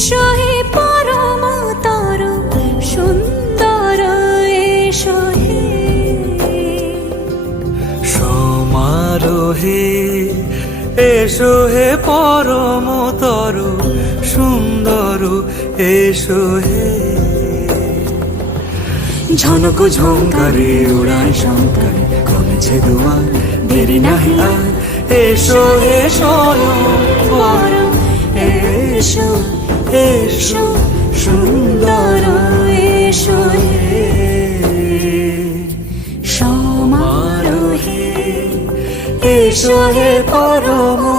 এসো হে পরমতর সুন্দর এসো হে সমারোহে এসো হে পরমতর সুন্দর এসো হে ঝনক ঝঙ্কারে উড়ায় শঙ্কারে কমেছে দুয়ার দেরি নাহি আর এসো হে স্বয়ং পরম এসো এসো সুন্দর এসো হে সমারোহে এসো হে পরম